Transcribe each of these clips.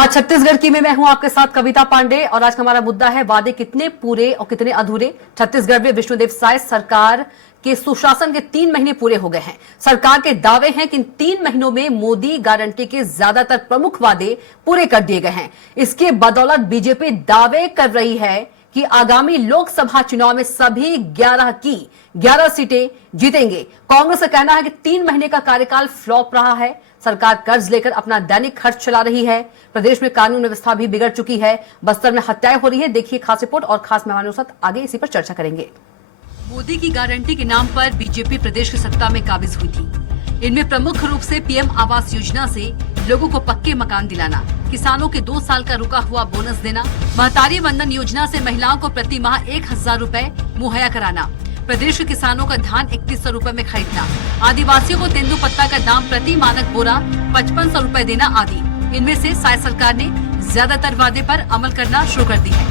बात छत्तीसगढ़ की में मैं हूं आपके साथ कविता पांडे और आज का हमारा मुद्दा है वादे कितने पूरे और कितने अधूरे। छत्तीसगढ़ में विष्णुदेव साय सरकार के सुशासन के 3 महीने पूरे हो गए हैं। सरकार के दावे हैं कि इन 3 महीनों में मोदी गारंटी के ज्यादातर प्रमुख वादे पूरे कर दिए गए हैं। इसके बदौलत बीजेपी दावे कर रही है कि आगामी लोकसभा चुनाव में सभी 11 की 11 सीटें जीतेंगे। कांग्रेस का कहना है कि 3 महीने का कार्यकाल फ्लॉप रहा है। सरकार कर्ज लेकर अपना दैनिक खर्च चला रही है। प्रदेश में कानून व्यवस्था भी बिगड़ चुकी है। बस्तर में हत्याएं हो रही है। देखिए खास रिपोर्ट और खास मेहमानों के साथ आगे इसी पर चर्चा करेंगे। मोदी की गारंटी के नाम पर बीजेपी प्रदेश की सत्ता में काबिज हुई थी। इनमें प्रमुख रूप से पीएम आवास योजना से लोगों को पक्के मकान दिलाना, किसानों के 2 साल का रुका हुआ बोनस देना, महतारी वंदन योजना से महिलाओं को प्रति माह 1000 रुपए मुहैया कराना, प्रदेश के किसानों का धान 3100 रुपए में खरीदना, आदिवासियों को तेंदुपत्ता का दाम प्रति मानक बोरा 5500 रुपए देना आदि। इनमें से साय सरकार ने ज्यादातर वादे पर अमल करना शुरू कर दी है।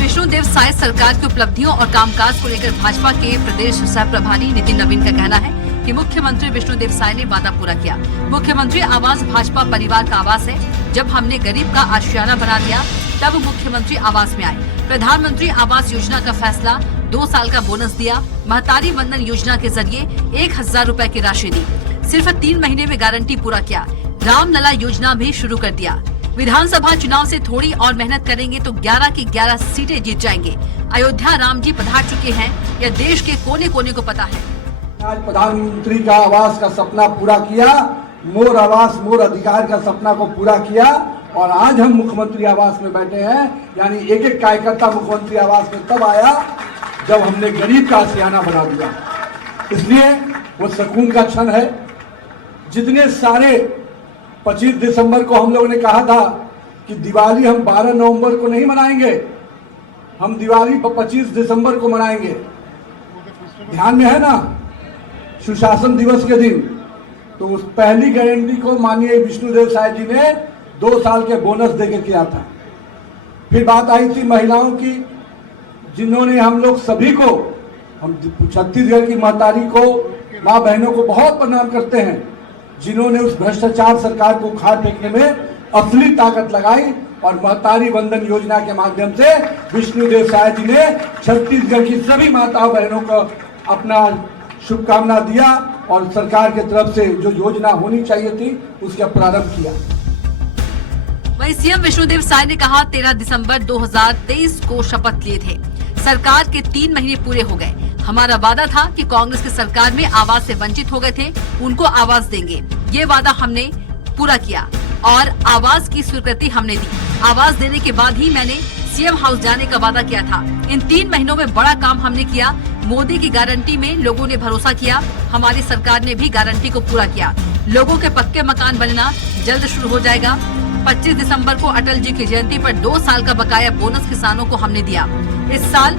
विष्णुदेव साय सरकार की उपलब्धियों और कामकाज को लेकर भाजपा के प्रदेश सह प्रभारी नितिन नवीन का कहना है कि मुख्यमंत्री विष्णुदेव साय ने वादा पूरा किया। मुख्यमंत्री आवास भाजपा परिवार का आवास है। जब हमने गरीब का आशियाना बना दिया तब मुख्यमंत्री आवास में आए। प्रधानमंत्री आवास योजना का फैसला, 2 साल का बोनस दिया, महतारी वंदन योजना के जरिए 1000 रुपए की राशि दी, सिर्फ 3 महीने में गारंटी पूरा किया। रामलला योजना भी शुरू कर दिया। विधानसभा चुनाव से थोड़ी और मेहनत करेंगे तो 11 की 11 सीटें जीत जाएंगे। अयोध्या राम जी पधार चुके हैं, यह देश के कोने कोने को पता है। आज प्रधानमंत्री का आवास का सपना पूरा किया, मोर आवास मोर अधिकार का सपना को पूरा किया और आज हम मुख्यमंत्री आवास में बैठे हैं। यानी एक एक कार्यकर्ता मुख्यमंत्री आवास में तब आया जब हमने गरीब का आशियाना बना दिया। इसलिए वो सुकून का क्षण है। जितने सारे 25 दिसंबर को हम लोगों ने कहा था कि दिवाली हम 12 नवंबर को नहीं मनाएंगे, हम दिवाली 25 दिसंबर को मनाएंगे। ध्यान में है ना, सुशासन दिवस के दिन तो उस पहली गारंटी को माननीय विष्णुदेव साय जी ने 2 साल के बोनस देके किया था। फिर बात आई थी महिलाओं की, जिन्होंने हम लोग सभी को, हम छत्तीसगढ़ की महतारी को, माँ बहनों को बहुत प्रणाम करते हैं, जिन्होंने उस भ्रष्टाचार सरकार को उखाड़ फेंकने में असली ताकत लगाई और महतारी वंदन योजना के माध्यम से विष्णुदेव साय जी ने छत्तीसगढ़ की सभी माताओं बहनों को अपना शुभकामना दिया और सरकार की तरफ से जो योजना होनी चाहिए थी उसका प्रारंभ किया। वहीं सीएम विष्णुदेव साय ने कहा 13 दिसंबर 2023 को शपथ लिए थे। सरकार के 3 महीने पूरे हो गए। हमारा वादा था कि कांग्रेस की सरकार में आवास से वंचित हो गए थे, उनको आवास देंगे। ये वादा हमने पूरा किया और आवास की स्वीकृति हमने दी। आवास देने के बाद ही मैंने सीएम हाउस जाने का वादा किया था। इन 3 महीनों में बड़ा काम हमने किया। मोदी की गारंटी में लोगों ने भरोसा किया। हमारी सरकार ने भी गारंटी को पूरा किया। लोगों के पक्के मकान बनना जल्द शुरू हो जाएगा। 25 दिसंबर को अटल जी की जयंती पर 2 साल का बकाया बोनस किसानों को हमने दिया। इस साल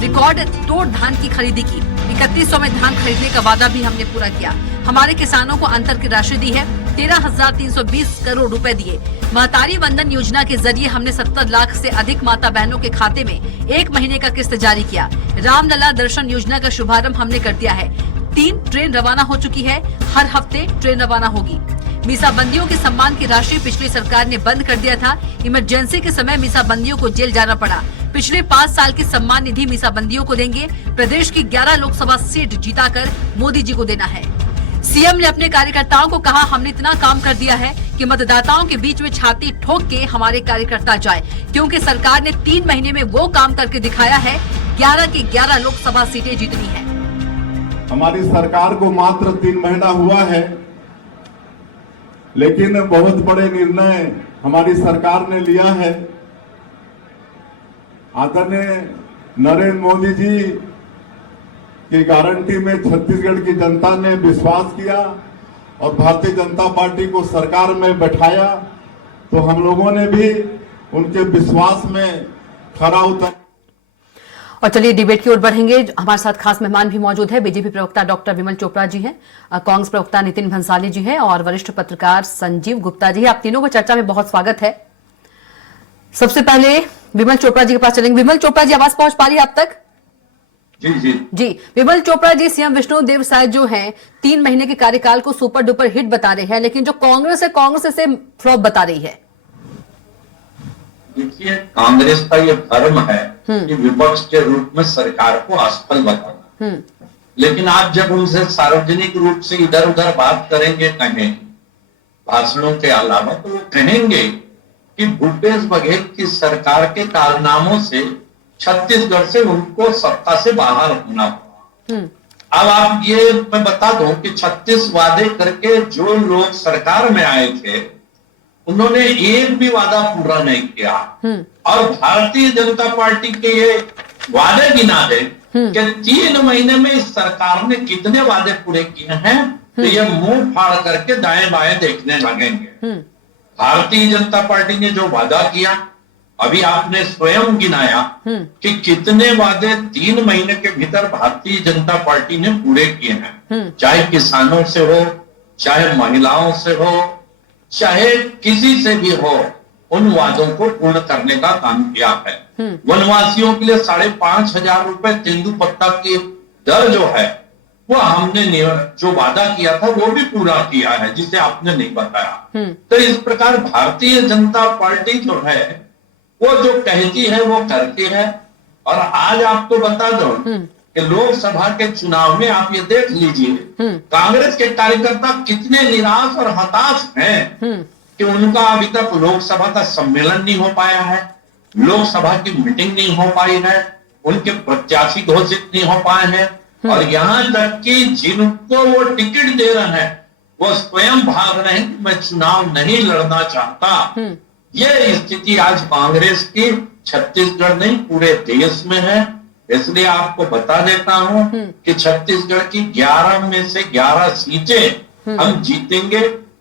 रिकॉर्ड तोड़ धान की खरीदी की। 3100 में धान खरीदने का वादा भी हमने पूरा किया। हमारे किसानों को अंतर की राशि दी है, 13,320 करोड़ रुपए दिए। महतारी वंदन योजना के जरिए हमने 70 लाख से अधिक माता बहनों के खाते में 1 महीने का किस्त जारी किया। रामलला दर्शन योजना का शुभारंभ हमने कर दिया है। 3 ट्रेन रवाना हो चुकी है, हर हफ्ते ट्रेन रवाना होगी। मीसाबंदियों के सम्मान की राशि पिछली सरकार ने बंद कर दिया था। इमरजेंसी के समय मीसाबंदियों को जेल जाना पड़ा। पिछले 5 साल की सम्मान निधि मीसाबंदियों को देंगे। प्रदेश की 11 लोकसभा सीट जीताकर मोदी जी को देना है। सीएम ने अपने कार्यकर्ताओं को कहा, हमने इतना काम कर दिया है कि मतदाताओं के बीच में छाती ठोक के हमारे कार्यकर्ता जाए, क्योंकि सरकार ने 3 महीने में वो काम करके दिखाया है। 11 की 11 लोकसभा सीटें जीतनी है। हमारी सरकार को मात्र 3 महीना हुआ है, लेकिन बहुत बड़े निर्णय हमारी सरकार ने लिया है। आदरणीय नरेंद्र मोदी जी की गारंटी में छत्तीसगढ़ की जनता ने विश्वास किया और भारतीय जनता पार्टी को सरकार में बैठाया, तो हम लोगों ने भी उनके विश्वास में खरा उतर। और चलिए डिबेट की ओर बढ़ेंगे। हमारे साथ खास मेहमान भी मौजूद है। बीजेपी प्रवक्ता डॉक्टर विमल चोपड़ा जी हैं, कांग्रेस प्रवक्ता नितिन भंसाली जी हैं और वरिष्ठ पत्रकार संजीव गुप्ता जी हैं। आप तीनों को चर्चा में बहुत स्वागत है। सबसे पहले विमल चोपड़ा जी के पास चलेंगे। विमल चोपड़ा जी, आवाज पहुंच पा रही है आप तक? जी विमल चोपड़ा जी, सीएम विष्णुदेव साय जो हैं 3 महीने के कार्यकाल को सुपर डुपर हिट बता रहे हैं, लेकिन जो कांग्रेस है, कांग्रेस इसे फ्लॉप बता रही है। देखिए, कांग्रेस का ये धर्म है कि विपक्ष के रूप में सरकार को असफल बताना। लेकिन आप जब उनसे सार्वजनिक रूप से इधर उधर बात करेंगे, कहें भाषणों के अलावा, तो वो कहेंगे कि भूपेश बघेल की सरकार के कारनामों से छत्तीसगढ़ से उनको सत्ता से बाहर होना हुआ। अब आप ये मैं बता दूं कि 36 वादे करके जो लोग सरकार में आए थे, उन्होंने एक भी वादा पूरा नहीं किया। और भारतीय जनता पार्टी के ये वादे गिना दे कि 3 महीने में इस सरकार ने कितने वादे पूरे किए हैं, तो ये मुंह फाड़ करके दाएं बाएं देखने लगेंगे। भारतीय जनता पार्टी ने जो वादा किया, अभी आपने स्वयं गिनाया कि कितने वादे 3 महीने के भीतर भारतीय जनता पार्टी ने पूरे किए हैं। चाहे किसानों से हो, चाहे महिलाओं से हो, चाहे किसी से भी हो, उन वादों को पूर्ण करने का काम किया है। वनवासियों के लिए 5,500 रुपए तेंदुपत्ता की दर जो है, वो हमने जो वादा किया था वो भी पूरा किया है, जिसे आपने नहीं बताया। तो इस प्रकार भारतीय जनता पार्टी जो है, वो जो कहती है वो करती है। और आज आपको बता दो कि लोकसभा के चुनाव में आप ये देख लीजिए, कांग्रेस के कार्यकर्ता कितने निराश और हताश हैं कि उनका अभी तक लोकसभा का सम्मेलन नहीं हो पाया है, लोकसभा की मीटिंग नहीं हो पाई है, उनके प्रत्याशी घोषित नहीं हो पाए हैं। और यहां तक कि जिनको वो टिकट दे रहे हैं, वो स्वयं भाग रहे हैं कि मैं चुनाव नहीं लड़ना चाहता। ये स्थिति आज कांग्रेस की छत्तीसगढ़ नहीं पूरे देश में है। इसलिए आपको बता देता हूं कि छत्तीसगढ़ की 11 में से 11 सीटें हम जीतेंगे।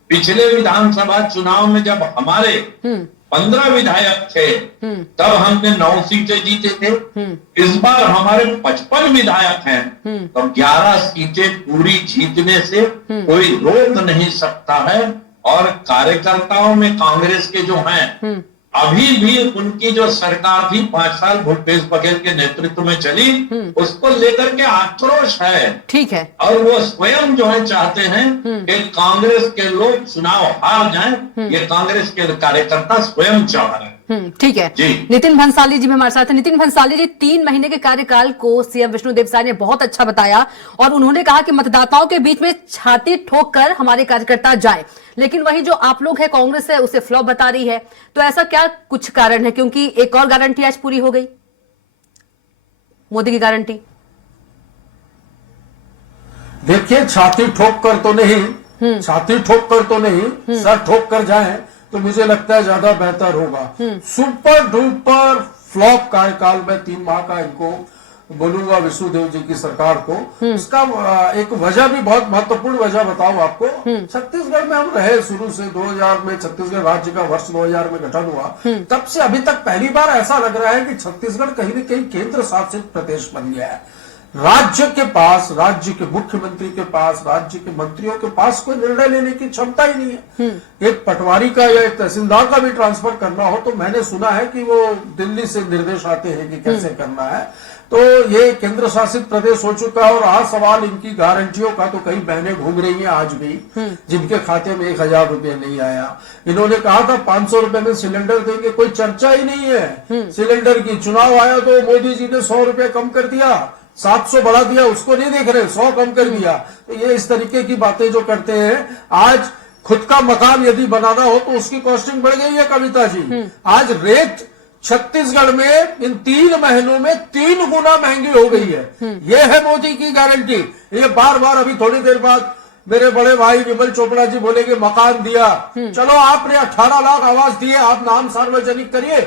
पिछले विधानसभा चुनाव में जब हमारे 15 विधायक थे, तब हमने 9 सीटें जीते थे। इस बार हमारे 55 विधायक हैं, तो 11 सीटें पूरी जीतने से कोई रोक नहीं सकता है। और कार्यकर्ताओं में कांग्रेस के जो हैं, अभी भी उनकी जो सरकार थी 5 साल भूपेश बघेल के नेतृत्व में चली, उसको लेकर के आक्रोश है। ठीक है। और वो स्वयं जो है चाहते हैं कि कांग्रेस के लोग चुनाव हार जाएं। ये कांग्रेस के कार्यकर्ता स्वयं चाह रहे हैं। ठीक है जी। नितिन भंसाली जी भी हमारे साथ हैं। नितिन भंसाली जी, 3 महीने के कार्यकाल को सीएम विष्णुदेव साय ने बहुत अच्छा बताया और उन्होंने कहा कि मतदाताओं के बीच में छाती ठोक कर हमारे कार्यकर्ता जाए, लेकिन वही जो आप लोग है कांग्रेस है उसे फ्लॉप बता रही है। तो ऐसा क्या कुछ कारण है? क्योंकि एक और गारंटी आज पूरी हो गई, मोदी की गारंटी। देखिए, छाती ठोक कर तो नहीं, छाती ठोक कर तो नहीं, सर ठोक कर जाए तो मुझे लगता है ज्यादा बेहतर होगा। सुपर डुपर फ्लॉप कार्यकाल में 3 माह का इनको बोलूंगा विष्णुदेव जी की सरकार को। इसका एक वजह भी बहुत महत्वपूर्ण वजह बताऊं आपको। छत्तीसगढ़ में हम रहे शुरू से, 2000 में छत्तीसगढ़ राज्य का वर्ष 2000 में गठन हुआ, तब से अभी तक पहली बार ऐसा लग रहा है कि छत्तीसगढ़ कहीं न कहीं केंद्र शासित प्रदेश बन गया है। राज्य के पास, राज्य के मुख्यमंत्री के पास, राज्य के मंत्रियों के पास कोई निर्णय लेने की क्षमता ही नहीं है। एक पटवारी का या एक तहसीलदार का भी ट्रांसफर करना हो तो मैंने सुना है कि वो दिल्ली से निर्देश आते हैं कि कैसे करना है। तो ये केंद्र शासित प्रदेश हो चुका है। और आज सवाल इनकी गारंटियों का, तो कई बहनें घूम रही हैं आज भी जिनके खाते में 1,000 रुपये नहीं आया। इन्होंने कहा था 500 रुपए में सिलेंडर देंगे, कोई चर्चा ही नहीं है सिलेंडर की। चुनाव आया तो मोदी जी ने 100 रुपये कम कर दिया, 700 बढ़ा दिया, उसको नहीं देख रहे, 100 कम कर दिया। तो ये इस तरीके की बातें जो करते हैं। आज खुद का मकान यदि बनाना हो तो उसकी कॉस्टिंग बढ़ गई है कविता जी। आज रेत छत्तीसगढ़ में इन 3 महीनों में 3 गुना महंगी हो गई है। ये है मोदी की गारंटी। ये बार बार अभी थोड़ी देर बाद मेरे बड़े भाई विमल चोपड़ा जी बोलेंगे मकान दिया। चलो, आपने 18 लाख आवास दिए, आप नाम सार्वजनिक करिए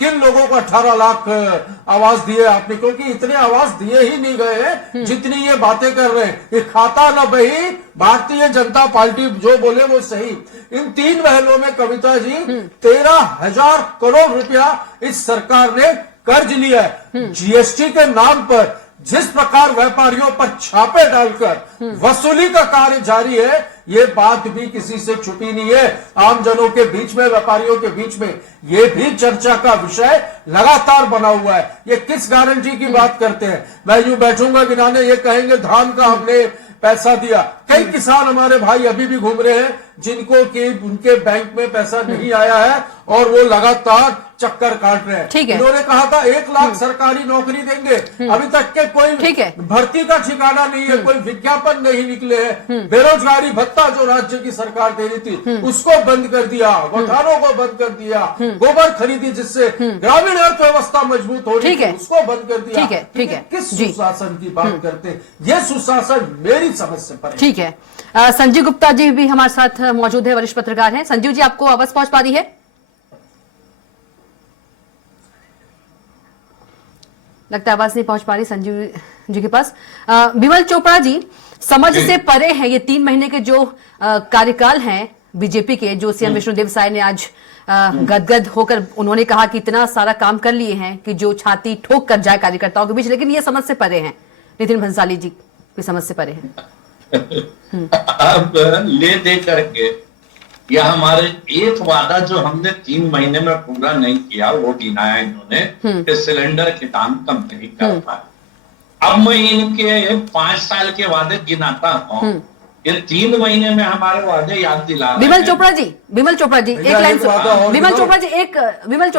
किन लोगों को 18 लाख आवास दिए आपने, क्योंकि इतने आवास दिए ही नहीं गए जितनी ये बातें कर रहे हैं। ये खाता न बही, भारतीय जनता पार्टी जो बोले वो सही। इन 3 महीनों में कविता जी 13,000 करोड़ रुपया इस सरकार ने कर्ज लिया है। जीएसटी के नाम पर जिस प्रकार व्यापारियों पर छापे डालकर वसूली का कार्य जारी है, ये बात भी किसी से छुपी नहीं है। आम जनों के बीच में, व्यापारियों के बीच में ये भी चर्चा का विषय लगातार बना हुआ है। ये किस गारंटी की बात करते हैं? मैं यूं बैठूंगा गिनाने, ये कहेंगे धान का हमने पैसा दिया। कई किसान हमारे भाई अभी भी घूम रहे हैं जिनको कि उनके बैंक में पैसा नहीं आया है और वो लगातार चक्कर काट रहे हैं। ठीक है। इन्होंने कहा था 1 लाख सरकारी नौकरी देंगे, अभी तक के कोई ठीक है। भर्ती का ठिकाना नहीं है, कोई विज्ञापन नहीं निकले हैं। बेरोजगारी भत्ता जो राज्य की सरकार दे रही थी उसको बंद कर दिया, गठानों को बंद कर दिया, गोबर खरीदी जिससे ग्रामीण अर्थव्यवस्था मजबूत हो रही ठीक थी है। उसको बंद कर दिया। ठीक है। किस जी। सुशासन की बात करते हैं? ये सुशासन मेरी समझ से परे। ठीक है। संजीव गुप्ता जी भी हमारे साथ मौजूद है, वरिष्ठ पत्रकार हैं। संजीव जी, आपको आवाज पहुंच पा रही है? लगता है आवाज नहीं पहुंच पा रही संजीव जी के पास। बिमल चोपड़ा जी, समझ से परे है ये 3 महीने के जो कार्यकाल हैं बीजेपी के, जो सीएम विष्णुदेव साय ने आज गदगद होकर उन्होंने कहा कि इतना सारा काम कर लिए हैं कि जो छाती ठोक कर जाए कार्यकर्ताओं के बीच, लेकिन ये समझ से परे हैं। नितिन भंसाली जी भी समझ से परे हैं। अब ले दे करके या हमारे एक वादा जो हमने 3 महीने में पूरा नहीं किया वो गिनाया इन्होंने कि सिलेंडर के दाम कम नहीं कर पाए। अब मैं इनके 5 साल के वादे गिनाता हूँ, ये 3 महीने में हमारे वादे याद दिला रहे हैं। बिमल चोपड़ा जी, एक लाइन बिमल चोपड़ा जी, बिमल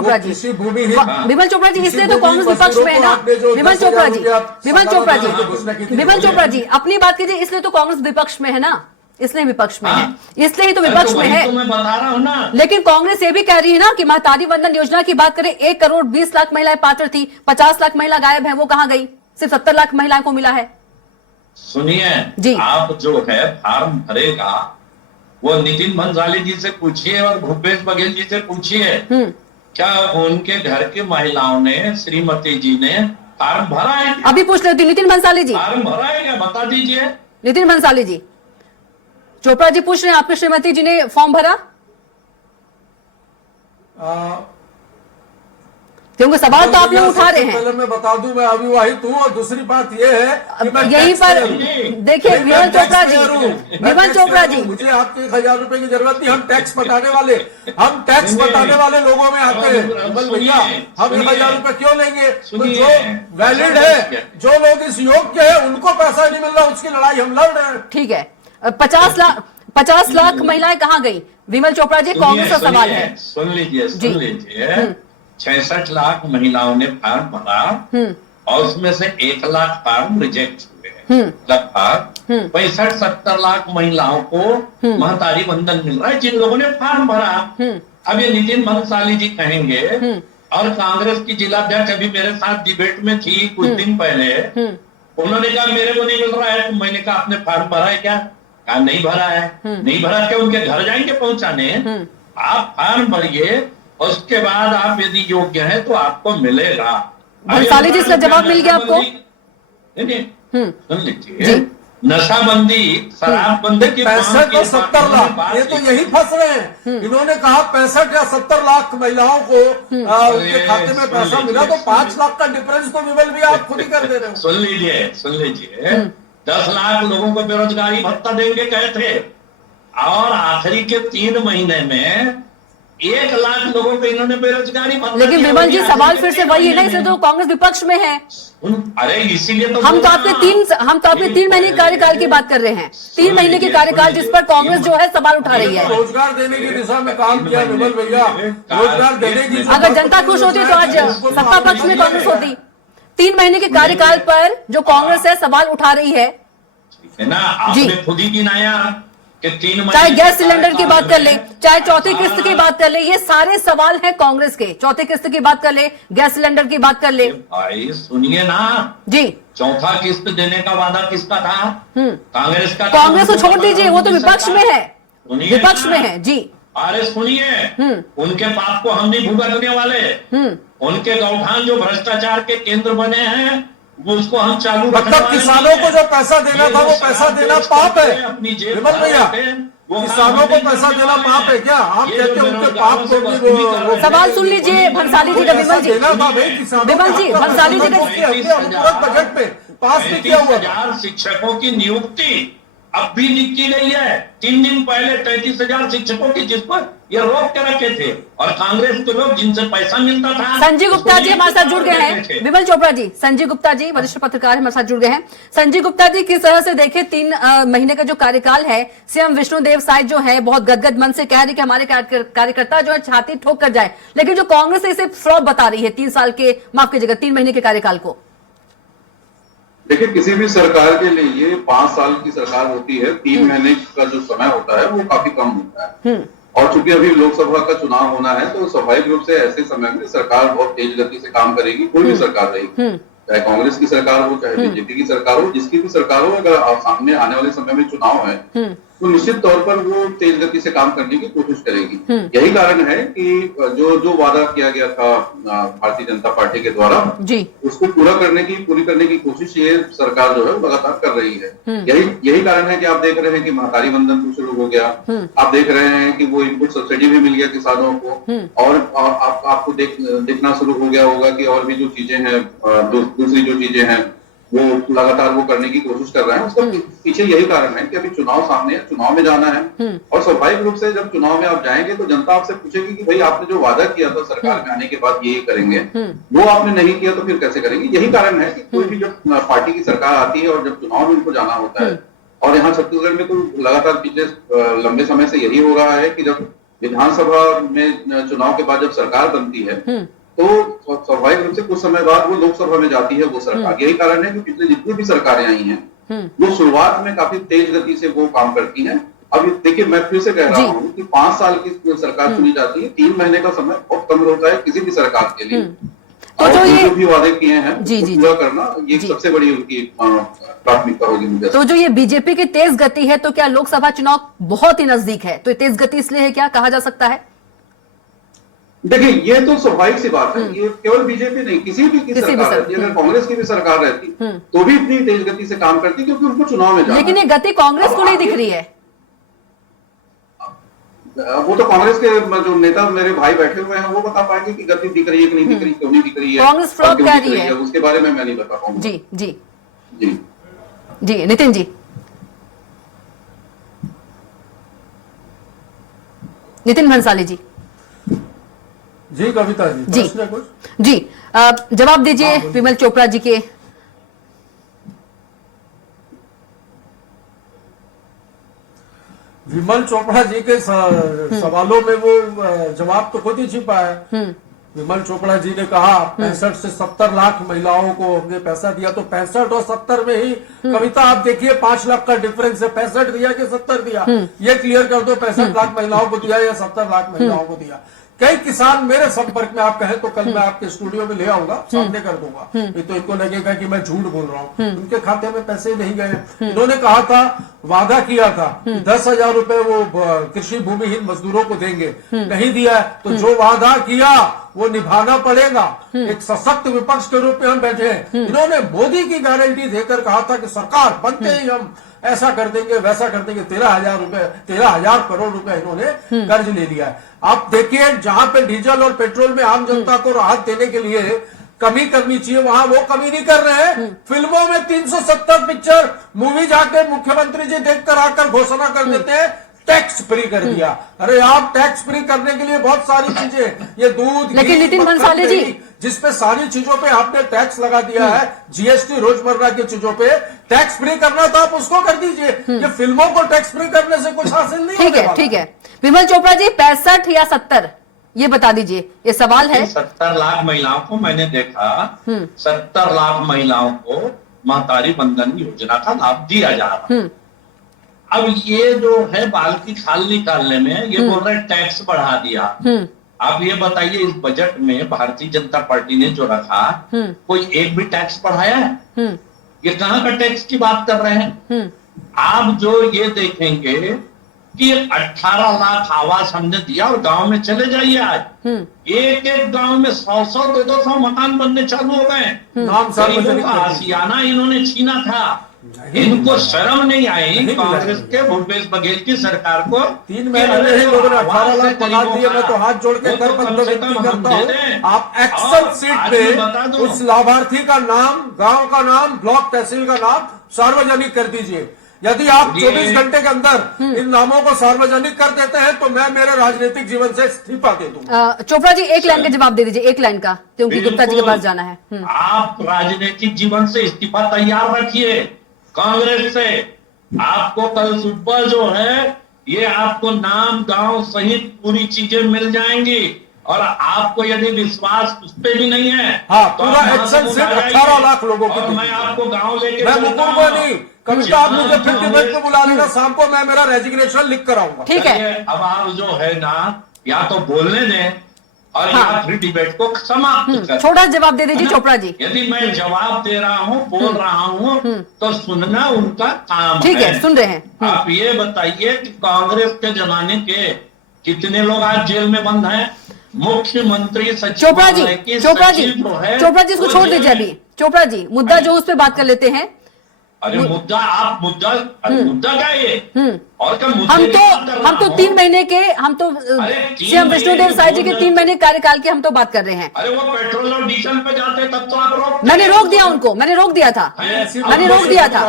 चोपड़ा जी, इसलिए तो कांग्रेस विपक्ष में है ना। बिमल चोपड़ा जी अपनी बात कीजिए, इसलिए तो कांग्रेस विपक्ष में है ना, इसलिए विपक्ष में है, इसलिए ही तो विपक्ष में है। तो मैं बता रहा हूँ ना। लेकिन कांग्रेस ये भी कह रही है ना कि महतारी वंदन योजना की बात करें, 1 करोड़ 20 लाख महिलाएं पात्र थी, 50 लाख महिला गायब है, वो कहां गई? सिर्फ 70 लाख महिलाओं को मिला है। सुनिए, आप जो है फॉर्म भरेगा वो नितिन भंसाली जी से पूछिए और भूपेश बघेल जी से पूछिए, क्या उनके घर की महिलाओं ने, श्रीमती जी ने फॉर्म भरा है? अभी पूछ लेती नितिन भंसाली जी, फॉर्म भरा है क्या? बता दीजिए। नितिन भंसाली जी, चोपड़ा जी पूछ रहे हैं आपकी श्रीमती जी ने फॉर्म भरा? क्योंकि सवाल तो आप लोग उठा रहे हैं। पहले मैं बता दूं, मैं अविवाहित हूं, और दूसरी बात यह है कि मैं यहीं पर देखिए विमल चोपड़ा जी, मुझे आपके 1000 रुपए की जरूरत नहीं। हम टैक्स बताने वाले लोगों में आते हैं। विमल भैया, हम 1000 रुपए क्यों लेंगे? तो जो वैलिड है, जो लोग इस योग्य है, उनको पैसा नहीं मिल रहा, उसकी लड़ाई हम लड़ रहे हैं। ठीक है। 50 लाख महिलाएं कहां गई? विमल चोपड़ा जी, कांग्रेस का सवाल है। सुन लीजिए 66 लाख महिलाओं ने फॉर्म भरा और उसमें से 1 लाख फॉर्म रिजेक्ट हुए। लगभग 65-70 लाख महिलाओं को महतारी वंदन मिल रहा है जिन लोगों ने फॉर्म भरा। अब ये नितिन भंसाली जी कहेंगे, और कांग्रेस की जिलाध्यक्ष अभी मेरे साथ डिबेट में थी कुछ दिन पहले, उन्होंने कहा मेरे को नहीं मिल रहा है। तो मैंने कहा आपने फॉर्म भरा है क्या? कहा नहीं भरा है। नहीं भरा क्या उनके घर जाएंगे पहुंचाने? आप फॉर्म भरिए, उसके बाद आप यदि योग्य हैं तो आपको मिलेगा। भंसाली जी, इसका जवाब मिल गया आपको? सुन लीजिए, नशाबंदी, शराबबंदी की 65 और 70 लाख, ये तो यही फंस रहे हैं। इन्होंने कहा 65 या 70 लाख महिलाओं को उनके खाते में पैसा मिला, तो 5 लाख का डिफरेंस तो विमल भी आप खुद ही कर दे रहे हो। सुन लीजिए 10 लाख लोगों को बेरोजगारी भत्ता देंगे कहे थे, और आखिरी के 3 महीने में 1 लाख लोगों को इन्होंने बेरोजगारी भत्ता। लेकिन विमल जी, सवाल फिर से वही है ना, इसलिए तो कांग्रेस विपक्ष में है। अरे इसीलिए तो हम तो आपके 3 महीने के कार्यकाल की बात कर रहे हैं। 3 महीने के कार्यकाल जिस पर कांग्रेस जो है सवाल उठा रही है। रोजगार देने की दिशा में काम किया विमल भैया, रोजगार देने की। अगर जनता खुश होती तो आज सत्ता पक्ष में कांग्रेस होती। 3 महीने के कार्यकाल पर जो कांग्रेस है सवाल उठा रही है ना, आपने खुद ही गिनाया कि 3 महीने, चाहे गैस सिलेंडर की बात कर ले, चाहे चौथी किस्त की बात कर ले, ये सारे सवाल हैं कांग्रेस के। चौथी किस्त की बात कर ले, गैस सिलेंडर की बात कर ले। भाई सुनिए ना जी, चौथा किस्त देने का वादा किसका था? कांग्रेस का। कांग्रेस को छोड़ दीजिए, वो तो विपक्ष में है, विपक्ष में है जी। अरे सुनिए, उनके पाप को हम नहीं भुगतने वाले। उनके गौठान जो भ्रष्टाचार के केंद्र बने हैं वो उसको हम चालू, मतलब किसानों को जो पैसा देना था वो पैसा देना पाप है विमल भैया? किसानों को पैसा देना पाप है क्या? आप कहते हैं उनके पाप को। सवाल सुन लीजिए भंसाली जी का। विमल जी, भंसाली जी का बजट में पास भी किया हुआ। 30,000 शिक्षकों की नियुक्ति अब भी लिखी गई है। 3 दिन पहले 33,000 शिक्षकों की जिस पर ये रोक के रखे थे, और कांग्रेस के लोग जिनसे पैसा मिलता था। संजय गुप्ता जी हमारे साथ जुड़ गए हैं। विमल चोपड़ा जी, संजय गुप्ता जी वरिष्ठ पत्रकार हमारे साथ जुड़ गए हैं। संजय गुप्ता जी, किस तरह से देखे 3 महीने का जो कार्यकाल है, सीएम विष्णुदेव साय जो है बहुत गदगद मन से कह रही कि हमारे कार्यकर्ता जो है छाती ठोक कर जाए, लेकिन जो कांग्रेस इसे फ्लॉप बता रही है 3 साल के, माफ कीजिएगा 3 महीने के कार्यकाल को। देखिए, किसी भी सरकार के लिए 5 साल की सरकार होती है, 3 महीने का जो समय होता है वो काफी कम होता है। और चूंकि अभी लोकसभा का चुनाव होना है, तो स्वाभाविक रूप से ऐसे समय में सरकार बहुत तेज गति से काम करेगी। कोई भी सरकार रहेगी, चाहे कांग्रेस की सरकार हो, चाहे बीजेपी की सरकार हो, जिसकी भी सरकार हो, अगर सामने आने वाले समय में चुनाव है तो निश्चित तौर पर वो तेज गति से काम करने की कोशिश करेगी। यही कारण है कि जो वादा किया गया था भारतीय जनता पार्टी के द्वारा जी, उसको पूरी करने की कोशिश ये सरकार जो है लगातार कर रही है। यही कारण है कि आप देख रहे हैं कि महतारी वंदन तो शुरू हो गया, आप देख रहे हैं कि वो इनपुट सब्सिडी भी मिल गया किसानों को, और आपको देखना शुरू हो गया होगा कि और भी जो चीजें हैं, दूसरी जो चीजें हैं वो लगातार वो करने की कोशिश कर रहे हैं। उसका पीछे यही कारण है कि अभी चुनाव सामने है, चुनाव में जाना है, और स्वाभाविक रूप से जब चुनाव में आप जाएंगे तो जनता आपसे पूछेगी कि भाई आपने जो वादा किया था सरकार में आने के बाद ये करेंगे, वो आपने नहीं किया तो फिर कैसे करेंगे। यही कारण है कि कोई भी जब पार्टी की सरकार आती है और जब चुनाव में उनको जाना होता है, और यहाँ छत्तीसगढ़ में तो लगातार पिछले लंबे समय से यही हो रहा है कि जब विधानसभा में चुनाव के बाद जब सरकार बनती है तो स्वाभाविक रूप से कुछ समय बाद वो लोकसभा में जाती है वो सरकार। यही कारण है कि पिछले जितनी भी सरकारें आई हैं वो शुरुआत में काफी तेज गति से वो काम करती हैं। अब देखिए, मैं फिर से कह रहा हूँ कि 5 साल की सरकार चुनी जाती है, 3 महीने का समय बहुत कम होता है किसी भी सरकार के लिए। तो जो भी वादे किए हैं पूरा करना ये सबसे बड़ी उनकी प्राथमिकता होगी मुझे। तो जो ये बीजेपी की तेज गति है, तो क्या लोकसभा चुनाव बहुत ही नजदीक है, तो ये तेज गति इसलिए है, क्या कहा जा सकता है? देखिए, ये तो स्वाभाविक सी बात है, ये केवल बीजेपी नहीं, किसी भी की सरकार रहती, अगर कांग्रेस की भी सरकार रहती तो भी इतनी तेज गति से काम करती, क्योंकि उनको चुनाव में जाना। लेकिन ये गति कांग्रेस को नहीं दिख रही है। वो तो कांग्रेस के जो नेता मेरे भाई बैठे हुए हैं वो बता पाएंगे कि गति दिख रही है कि नहीं दिख रही, क्यों नहीं दिख रही है, कांग्रेस फ्लॉप कह रही है, उसके बारे में मैं नहीं बता पाऊंगा। जी जी जी जी, नितिन जी, नितिन भंसाली जी। जी कविता जी, जी जवाब दीजिए विमल चोपड़ा जी के। विमल चोपड़ा जी के सवालों में वो जवाब तो खुद ही छिपा है। विमल चोपड़ा जी ने कहा 65 से 70 लाख महिलाओं को हमने पैसा दिया, तो 65 और 70 में ही कविता आप देखिए 5 लाख का डिफरेंस है। 65 दिया कि 70 दिया, ये क्लियर कर दो, 65 लाख महिलाओं को दिया या 70 लाख महिलाओं को दिया। कई किसान मेरे संपर्क में आप कहें तो कल मैं आपके स्टूडियो में ले आऊंगा, सामने कर दूंगा, ये तो इनको लगेगा कि मैं झूठ बोल रहा हूँ। उनके खाते में पैसे नहीं गए। इन्होंने कहा था, वादा किया था 10,000 रुपए वो कृषि भूमिहीन मजदूरों को देंगे, नहीं दिया है। तो जो वादा किया वो निभाना पड़ेगा। एक सशक्त विपक्ष के रूप में हम बैठे हैं। इन्होंने मोदी की गारंटी देकर कहा था कि सरकार बनते ही हम ऐसा कर देंगे, वैसा कर देंगे। 13,000 करोड़ रुपए इन्होंने कर्ज ले लिया है। आप देखिए, जहां पे डीजल और पेट्रोल में आम जनता को राहत देने के लिए कमी करनी चाहिए, वहां वो कमी नहीं कर रहे हैं। फिल्मों में 370 पिक्चर मूवी जाके मुख्यमंत्री जी देखकर आकर घोषणा कर देते हैं टैक्स फ्री कर दिया। अरे आप टैक्स फ्री करने के लिए बहुत सारी चीजें, ये दूध, लेकिन नितिन भंसाली जी, जिसपे सारी चीजों पे आपने टैक्स लगा दिया है, जीएसटी रोजमर्रा की चीजों पे टैक्स फ्री करना था, आप उसको कर दीजिए। ये फिल्मों को टैक्स फ्री करने से कुछ हासिल नहीं होगा। ठीक है विमल चोपड़ा जी, 65 या 70 ये बता दीजिए, ये सवाल है। 70 लाख महिलाओं को मैंने देखा, 70 लाख महिलाओं को महतारी बंधन योजना का लाभ दिया जा रहा है। अब ये जो है बाल की खाल निकालने में ये बोल रहे टैक्स बढ़ा दिया। आप ये बताइए, इस बजट में भारतीय जनता पार्टी ने जो रखा, कोई एक भी टैक्स बढ़ाया है? ये कहाँ का टैक्स की बात कर रहे हैं? आप जो ये देखेंगे कि 18 लाख आवास हमने दिया, और गांव में चले जाइए, आज एक एक गांव में 100-100, 200 मकान बनने चालू हो गए। गरीबों का आशियाना इन्होंने छीना था। इनको शर्म नहीं आई कांग्रेस के भूपेश बघेल की सरकार को। 3 महीने में ही लोगों ने 18 लाख बना दिए। मैं तो हाथ जोड़ के कर विनती करता हूँ, आप एक्सेल सीट पे उस लाभार्थी का नाम, गांव का नाम, ब्लॉक तहसील का नाम सार्वजनिक कर दीजिए। यदि आप ये- 24 घंटे के अंदर इन नामों को सार्वजनिक कर देते हैं तो मैं मेरे राजनीतिक जीवन से इस्तीफा दे दूंगा। चोपड़ा जी एक लाइन का जवाब दे दीजिए, एक लाइन का, क्योंकि गुप्ता जी के बिल्कुल। पास जाना है। आप राजनीतिक जीवन से इस्तीफा तैयार रखिए कांग्रेस से। आपको कल सुबह जो है ये आपको नाम गांव सहित पूरी चीजें मिल जाएंगी, और आपको यदि विश्वास उस पर भी नहीं है हाँ, तो पूरा आप वहां एक्शन से सिर्फ मुड़ जाइए 18 लाख लोगों की और ड्यूटी मैं है। आपको गांव लेके मैं चलता मुकुंद हूं। नहीं, कविता आप मुझे 50 जहां मिनट में बुला लेना, शाम को मैं मेरा रेजिग्नेशन लिख कर आऊंगा। ठीक है, चलिए, अब आप जो है ना या तो बोलने दें और हाँ। या फिर डिबेट को समाप्त करें। छोटा सा जवाब दे दीजिए चोपड़ा जी। यदि मैं जवाब दे रहा हूँ, बोल रहा हूँ, तो सुनना उनका काम ठीक है, सुन रहे हैं। आप ये बताइए कि कांग्रेस के जमाने के कितने लोग आज जेल में बंद हैं? मुख्यमंत्री चोपड़ा जी, सचिवालय की चोपड़ा जी, सचिव जो है, चोपड़ा जी इसको वो छोड़ जेल दीजिए में- अभी। चोपड़ा जी मुद्दा जो उस पर बात कर लेते हैं। अरे मुद्दा मुद्दा क्या है ये? और क्या मुद्दे हम की बात कर रहा तो हूं? 3 महीने के, हम तो अरे 3 सीएम विष्णुदेव साय जी के महीने 3 महीने कार्यकाल की हम तो बात कर रहे हैं। अरे वो पेट्रोल और डीजल पे जाते तब तो आप रोक मैंने रोक दिया उनको, मैंने रोक दिया था, मैंने रोक दिया था,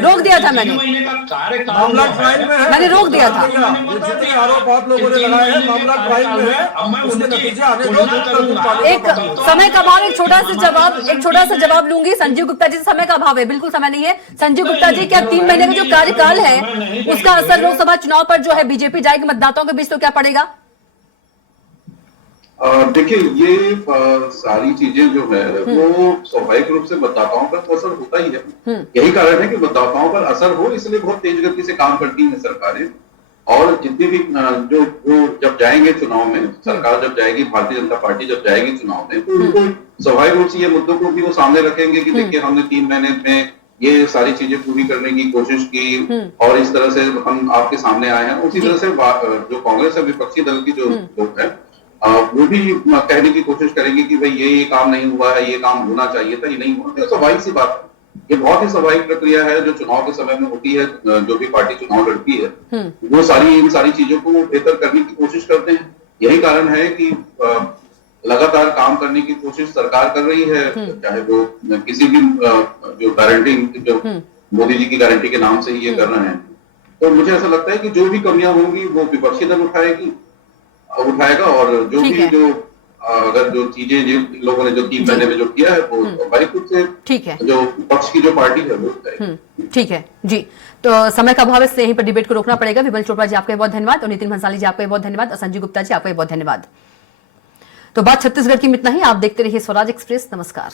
रोक दिया था मैंने। 3 महीने का कार्यकाल मामला जो है, ट्रायल में है, मैंने रोक दिया था। ये जितने आरोप आप लोगों ने लगाए हैं, मामला ट्रायल में है, अब मैं उसके उनकी नतीजे आने दो, तुलना दूध का दूध करूंगा। पानी एक का पानी। समय का अभाव, एक छोटा सा जवाब लूंगी। संजीव गुप्ता जी से समय का अभाव है, बिल्कुल समय नहीं है। संजीव गुप्ता जी, क्या 3 महीने का जो कार्यकाल है उसका असर लोकसभा चुनाव पर जो है बीजेपी जाएगी मतदाताओं के बीच, तो क्या पड़ेगा? देखिए ये सारी चीजें जो है वो स्वाभाविक रूप से मतदाताओं पर तो असर होता ही है। यही कारण है कि मतदाताओं पर असर हो, इसलिए बहुत तेज गति से काम करती है सरकारें। और जितनी भी जो जब जाएंगे चुनाव में, सरकार जब जाएगी, भारतीय जनता पार्टी जब जाएगी चुनाव में, तो उनको स्वाभाविक रूप से ये मुद्दों को भी वो सामने रखेंगे कि देखिए हमने 3 महीने में ये सारी चीजें पूरी करने की कोशिश की और इस तरह से हम आपके सामने आए हैं। उसी तरह से जो कांग्रेस है, विपक्षी दल की जो लोग हैं, वो भी कहने की कोशिश करेंगे कि भाई ये काम नहीं हुआ है, ये काम होना चाहिए था, ये नहीं हुआ। तो स्वाभाविक सी बात है, ये बहुत ही स्वाभाविक प्रक्रिया है जो चुनाव के समय में होती है। जो भी पार्टी चुनाव लड़ती है वो इन सारी चीजों को बेहतर करने की कोशिश करते हैं। यही कारण है कि लगातार काम करने की कोशिश सरकार कर रही है, चाहे वो किसी भी जो गारंटी, जो मोदी जी की गारंटी के नाम से ही ये कर रहे हैं। तो मुझे ऐसा लगता है कि जो भी कमियां होंगी वो विपक्षी दल उठाएगा, और जो ठीक भी है। जो अगर जो चीजें जिन लोगों ने जो 3 महीने में जो किया है वो स्वाभाविक रूप से ठीक है, जो पक्ष की जो पार्टी है वो उठाएगी। ठीक है जी। तो समय का अभाव है, यहीं पर डिबेट को रोकना पड़ेगा। विमल चोपड़ा जी आपका बहुत धन्यवाद, और नितिन भंसाली जी आपका बहुत धन्यवाद, और संजीव गुप्ता जी आपका बहुत धन्यवाद। तो बात छत्तीसगढ़ की में इतना ही। आप देखते रहिए स्वराज एक्सप्रेस। नमस्कार।